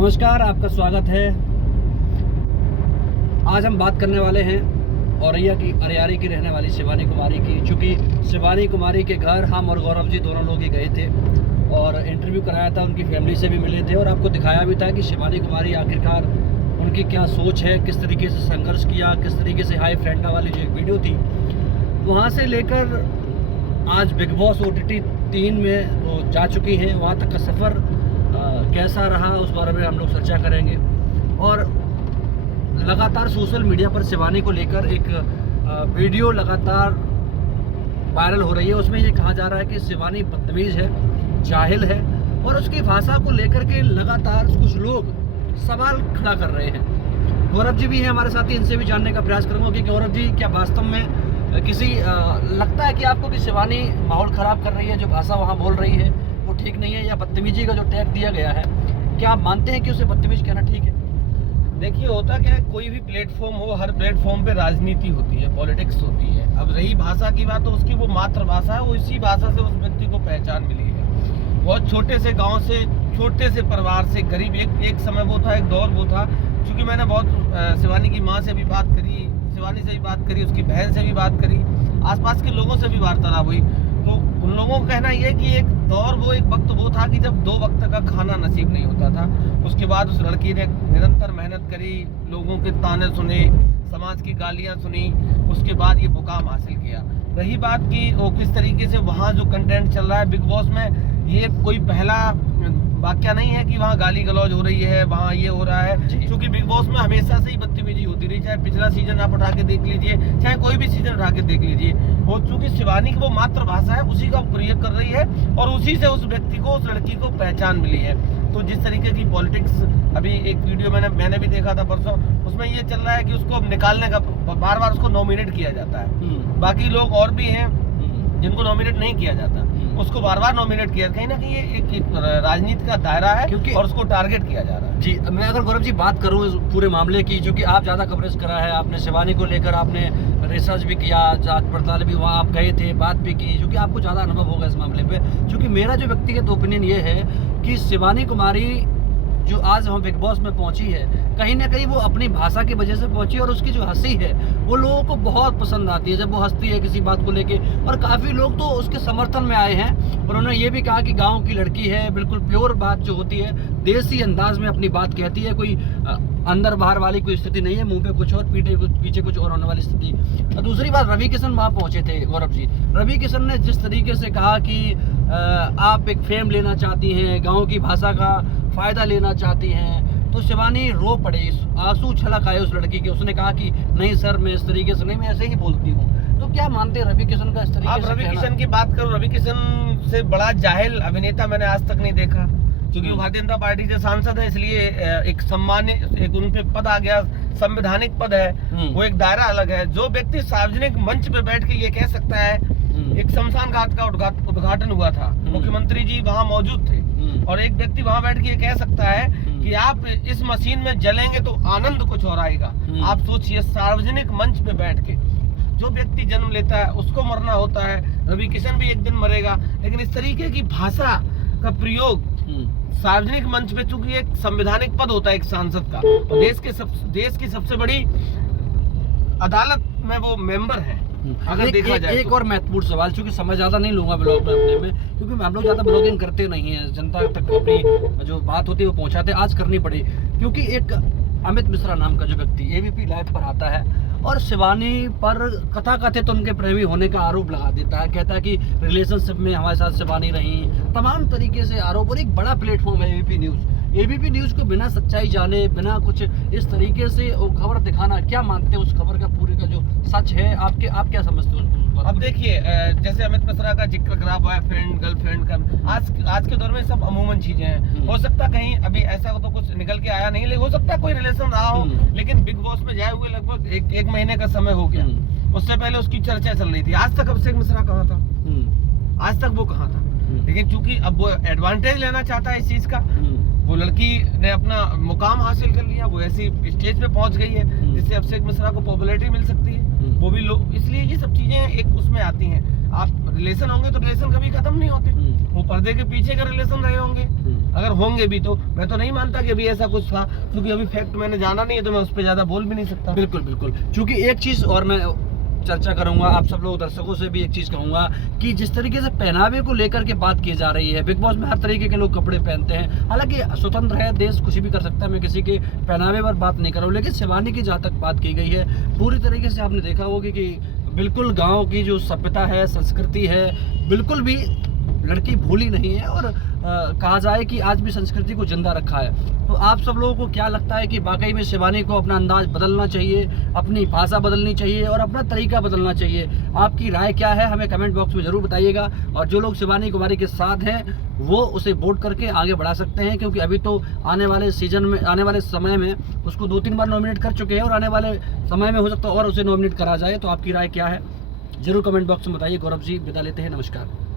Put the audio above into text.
नमस्कार, आपका स्वागत है। आज हम बात करने वाले हैं औरैया की अरियारी की रहने वाली शिवानी कुमारी की। चूँकि शिवानी कुमारी के घर हम और गौरव जी दोनों लोग ही गए थे और इंटरव्यू कराया था, उनकी फैमिली से भी मिले थे और आपको दिखाया भी था कि शिवानी कुमारी आखिरकार उनकी क्या सोच है, किस तरीके से संघर्ष किया, किस तरीके से हाई फ्रेंडा वाली जो एक वीडियो थी वहाँ से लेकर आज बिग बॉस OTT 3 में वो जा चुकी हैं। वहाँ तक का सफ़र कैसा रहा उस बारे में हम लोग चर्चा करेंगे। और लगातार सोशल मीडिया पर शिवानी को लेकर एक वीडियो लगातार वायरल हो रही है। उसमें ये कहा जा रहा है कि शिवानी बदतमीज़ है, जाहिल है और उसकी भाषा को लेकर के लगातार कुछ लोग सवाल खड़ा कर रहे हैं। गौरव जी भी हैं हमारे साथ ही, इनसे भी जानने का प्रयास करूँगा कि गौरव जी, क्या वास्तव में किसी लगता है कि आपको कि शिवानी माहौल ख़राब कर रही है, जो भाषा वहाँ बोल रही है वो ठीक नहीं है, या बदतमीजी का जो टैग दिया गया है, क्या आप मानते हैं कि उसे बदतमीज कहना ठीक है? देखिए, होता क्या है, कोई भी प्लेटफॉर्म हो, हर प्लेटफॉर्म पे राजनीति होती है, पॉलिटिक्स होती है। अब रही भाषा की बात, तो उसकी वो मातृभाषा है, वो इसी भाषा से उस व्यक्ति को पहचान मिली है। बहुत छोटे से गांव से, छोटे से परिवार से, गरीब, एक समय वो था, एक दौर वो था। क्योंकि मैंने बहुत शिवानी की माँ से भी बात करी, शिवानी से भी बात करी, उसकी बहन से भी बात करी, आसपास के लोगों से भी वार्तालाप हुई, तो उन लोगों का कहना ये है कि एक दौर, वो एक वक्त वो था कि जब 2 वक्त का खाना नसीब नहीं होता था। उसके बाद उस लड़की ने निरंतर मेहनत करी, लोगों के ताने सुने, समाज की गालियां सुनी, उसके बाद ये मुकाम हासिल किया। रही बात कि वो किस तरीके से वहाँ जो कंटेंट चल रहा है बिग बॉस में, ये कोई पहला वाक्य नहीं है कि वहाँ गाली गलौज हो रही है, वहाँ ये हो रहा है। क्योंकि बिग बॉस में हमेशा से ही बदतमीजी होती रही, चाहे पिछला सीजन आप उठा के देख लीजिए, चाहे कोई भी सीजन उठा के देख लीजिए। वो चूंकि शिवानी की वो मातृभाषा है, उसी का प्रयोग कर रही है और उसी से उस व्यक्ति को, उस लड़की को पहचान मिली है। तो जिस तरीके की पॉलिटिक्स, अभी एक वीडियो मैंने भी देखा था परसों, उसमें ये चल रहा है कि उसको अब निकालने का, बार बार उसको नॉमिनेट किया जाता है। बाकी लोग और भी हैं जिनको नॉमिनेट नहीं किया जाता, उसको बार बार नॉमिनेट किया। कहीं ना कहीं ये एक राजनीति का दायरा है, क्योंकि और उसको टारगेट किया जा रहा है। जी, मैं अगर गौरव जी बात करूं इस पूरे मामले की, जो कि आप ज़्यादा कवरेज करा है, आपने शिवानी को लेकर आपने रिसर्च भी किया, जांच पड़ताल भी, वहाँ आप गए थे, बात भी की, जो कि आपको ज़्यादा अनुभव होगा इस मामले पे। क्योंकि मेरा जो व्यक्तिगत ओपिनियन ये है कि शिवानी कुमारी जो आज हम बिग बॉस में पहुंची है, कहीं ना कहीं वो अपनी भाषा की वजह से पहुंची और उसकी जो हंसी है वो लोगों को बहुत पसंद आती है जब वो हंसती है किसी बात को लेके। और काफ़ी लोग तो उसके समर्थन में आए हैं। उन्होंने ये भी कहा कि गांव की लड़की है, बिल्कुल प्योर बात जो होती है, देसी अंदाज में अपनी बात कहती है, कोई अंदर बाहर वाली कोई स्थिति नहीं है, मुंह पे कुछ और पीछे कुछ और होने वाली स्थिति। और दूसरी बात, रवि किशन वहाँ पहुंचे थे गौरव जी। रवि किशन ने जिस तरीके से कहा कि आप एक फेम लेना चाहती हैं, गाँव की भाषा का फ़ायदा लेना चाहती हैं, तो शिवानी रो पड़े, आंसू छलक आए उस लड़की के। उसने कहा कि नहीं सर, मैं इस तरीके से नहीं, मैं ऐसे ही बोलती हूँ। तो क्या मानते हैं रवि किशन का इस तरीके आप से? रवि किशन की बात करो, रवि किशन से बड़ा जाहिल अभिनेता मैंने आज तक नहीं देखा। क्योंकि वो भारतीय जनता पार्टी से सांसद है, इसलिए एक सम्मानित, एक उन पे पद आ गया, संवैधानिक पद है, वो एक दायरा अलग है। जो व्यक्ति सार्वजनिक मंच पे बैठ के ये कह सकता है, एक शमशान घाट का उद्घाटन हुआ था, मुख्यमंत्री जी वहाँ मौजूद थे, और एक व्यक्ति वहाँ बैठ के ये कह सकता है कि आप इस मशीन में जलेंगे तो आनंद कुछ और आएगा। आप सोचिए, सार्वजनिक मंच पे बैठ के जो व्यक्ति जन्म लेता है उसको मरना होता है। रवि किशन भी एक दिन मरेगा, लेकिन इस तरीके की भाषा का प्रयोग सार्वजनिक मंच पे, चूंकि एक संवैधानिक पद होता है एक सांसद का, और देश की सबसे बड़ी अदालत में वो मेंबर है। अगर देखा जाए एक और महत्वपूर्ण सवाल, चूंकि समय ज्यादा नहीं लूंगा ब्लॉग में अपने में, क्योंकि हम लोग ज्यादा ब्लॉगिंग करते नहीं है, जनता तक अपनी जो बात होती है वो पहुंचाते, आज करनी पड़ी। क्योंकि एक अमित मिश्रा नाम का जो व्यक्ति ABP लाइव पर आता है और शिवानी पर कथाकथित उनके प्रेमी होने का आरोप लगा देता है, कहता है कि रिलेशनशिप में हमारे साथ शिवानी रही, तमाम तरीके से आरोप। और एक बड़ा प्लेटफॉर्म है ABP न्यूज़ को बिना सच्चाई जाने, बिना कुछ इस तरीके से खबर दिखाना, क्या मानते हैं उस खबर का पूरे का जो सच है? आप क्या समझते हो? अब देखिए, जैसे अमित मिश्रा का जिक्र करा, बॉयफ्रेंड गर्लफ्रेंड का, आज के दौर में सब अमूमन चीजें हैं। हो सकता कहीं अभी ऐसा तो कुछ निकल के आया नहीं, लेकिन हो सकता कोई रिलेशन रहा हो, लेकिन बिग बॉस में जाए हुए लगभग एक महीने का समय हो गया। उससे पहले उसकी चर्चा चल रही थी। आज तक अभिषेक मिश्रा कहाँ था? आज तक वो कहाँ था? लेकिन चूंकि अब वो एडवांटेज लेना चाहता है इस चीज का, वो लड़की ने अपना मुकाम हासिल कर लिया, वो ऐसी स्टेज पे पहुंच गई है जिससे अभिषेक मिश्रा को पॉपुलैरिटी मिल सकती है। वो भी लोग, इसलिए ये सब चीजें एक उसमें आती हैं। आप रिलेशन होंगे तो रिलेशन कभी खत्म नहीं होते, वो पर्दे के पीछे का रिलेशन रहे होंगे, अगर होंगे भी तो मैं तो नहीं मानता कि अभी ऐसा कुछ था, क्योंकि अभी फैक्ट मैंने जाना नहीं है तो मैं उस पर ज्यादा बोल भी नहीं सकता। बिल्कुल बिल्कुल, क्योंकि एक चीज़ और मैं चर्चा करूंगा, आप सब लोग दर्शकों से भी एक चीज़ कहूंगा कि जिस तरीके से पहनावे को लेकर के बात की जा रही है, बिग बॉस में हर तरीके के लोग कपड़े पहनते हैं, हालांकि स्वतंत्र है देश, कुछ भी कर सकता है, मैं किसी के पहनावे पर बात नहीं कर रहा हूँ, लेकिन शिवानी की जहाँ तक बात की गई है पूरी तरीके से आपने देखा होगा कि बिल्कुल गाँव की जो सभ्यता है, संस्कृति है, बिल्कुल भी लड़की भूली नहीं है और कहा जाए कि आज भी संस्कृति को जिंदा रखा है। तो आप सब लोगों को क्या लगता है कि वाकई में शिवानी को अपना अंदाज बदलना चाहिए, अपनी भाषा बदलनी चाहिए और अपना तरीका बदलना चाहिए? आपकी राय क्या है हमें कमेंट बॉक्स में ज़रूर बताइएगा। और जो लोग शिवानी कुमारी के साथ हैं वो उसे वोट करके आगे बढ़ा सकते हैं, क्योंकि अभी तो आने वाले सीजन में, आने वाले समय में उसको 2-3 बार नॉमिनेट कर चुके हैं और आने वाले समय में हो सकता है और उसे नॉमिनेट करा जाए। तो आपकी राय क्या है ज़रूर कमेंट बॉक्स में बताइए। गौरव जी विदा लेते हैं, नमस्कार।